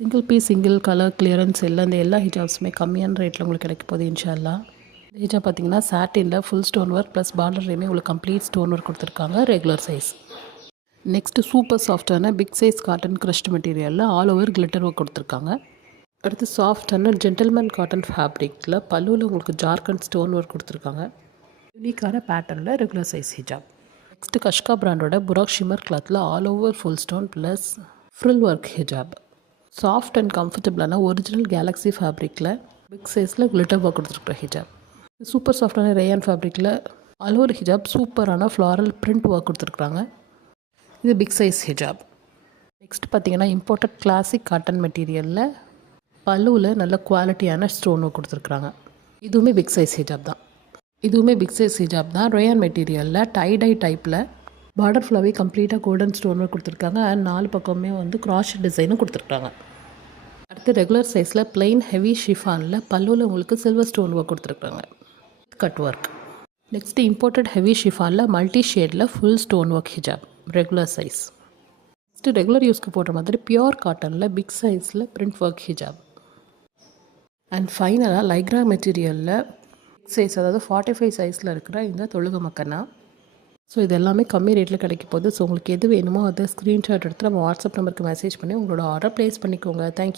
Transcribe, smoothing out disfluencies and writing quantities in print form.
Single piece single colour clearance இல்லை இந்த எல்லா ஹிஜாப்ஸுமே கம்மியான ரேட்டில் உங்களுக்கு கிடைக்க போகுது இன்ஷா அல்லாஹ். இந்த ஹிஜாப் பார்த்தீங்கன்னா சாட்டினில் ஃபுல் ஸ்டோன் ஒர்க் ப்ளஸ் பார்டர்லேயுமே உங்களுக்கு கம்ப்ளீட் ஸ்டோன் ஒர்க் கொடுத்துருக்காங்க ரெகுலர் சைஸ். நெக்ஸ்ட்டு சூப்பர் சாஃப்டான பிக் சைஸ் காட்டன் க்ரஷ்ட் மெட்டீரியலில் ஆல் ஓவர் கிளிட்டர் ஒர்க் கொடுத்துருக்காங்க. அடுத்து சாஃப்டான ஜென்டில்மேன் காட்டன் ஃபேப்ரிக்கில் பல்லுவில் உங்களுக்கு ஜார்க்கண்ட் ஸ்டோன் ஒர்க் கொடுத்துருக்காங்க. யூனிக்கான பேட்டர்னில் ரெகுலர் சைஸ் ஹிஜாப். நெக்ஸ்ட்டு கஷ்கா பிராண்டோட புராக் ஷிமர் கிளாத்தில் all over full stone plus frill work hijab. Soft and கம்ஃபர்டபுளான ஒரிஜினல் கேலக்ஸி ஃபேப்ரிக்கில் பிக் சைஸில் கிளிட்டர் ஒர்க் கொடுத்துருக்குற ஹிஜாப். சூப்பர் சாஃப்டான ரேயான் ஃபேப்ரிக்கில் ஆல் ஓவர் ஹிஜாப் சூப்பரான ஃப்ளாரல் பிரிண்ட் ஒர்க் கொடுத்துருக்குறாங்க. இது பிக் சைஸ் ஹிஜாப். நெக்ஸ்ட் பார்த்தீங்கன்னா இம்போர்ட்டட் கிளாசிக் காட்டன் மெட்டீரியலில் பல்லுவில் நல்ல குவாலிட்டியான ஸ்டோன் ஒர்க் கொடுத்துருக்குறாங்க. இதுவுமே பிக் சைஸ் ஹிஜாப் தான். ரேயான் மெட்டீரியலில் டை டைப்பில் பார்டர் ஃபுல்லாகவே கம்ப்ளீட்டாக கோல்டன் ஸ்டோன் ஒர்க் கொடுத்துருக்காங்க. அண்ட் 4 பக்கமே வந்து கிராஷ் டிசைனும் கொடுத்துருக்காங்க. அடுத்து ரெகுலர் சைஸில் பிளெயின் ஹெவி ஷிஃபானில் பல்லுவில் உங்களுக்கு சில்வர் ஸ்டோன் ஒர்க் கொடுத்துருக்காங்க. Cut work. Next imported heavy ஷிஃபானில் மல்டி ஷேடில் full stone work hijab regular size. Next regular யூஸ்க்கு போடுற மாதிரி பியோர் காட்டனில் பிக் சைஸில் பிரிண்ட் ஒர்க் ஹிஜாப். அண்ட் ஃபைனலாக லைக்ரா மெட்டீரியலில் பிக் சைஸ் அதாவது 45 சைஸில் இருக்கிற இந்த தொழுக மக்கனா. ஸோ இது எல்லாமே கம்மி ரேட்டில் கிடைக்க போகுது. ஸோ உங்களுக்கு எது வேணுமோ அதை ஸ்க்ரீன்ஷாட் எடுத்து நம்ம வாட்ஸ்அப் நம்பருக்கு மெசேஜ் பண்ணி உங்களோட ஆர்டர் ப்ளேஸ் பண்ணிக்கோங்க. தேங்க்யூ.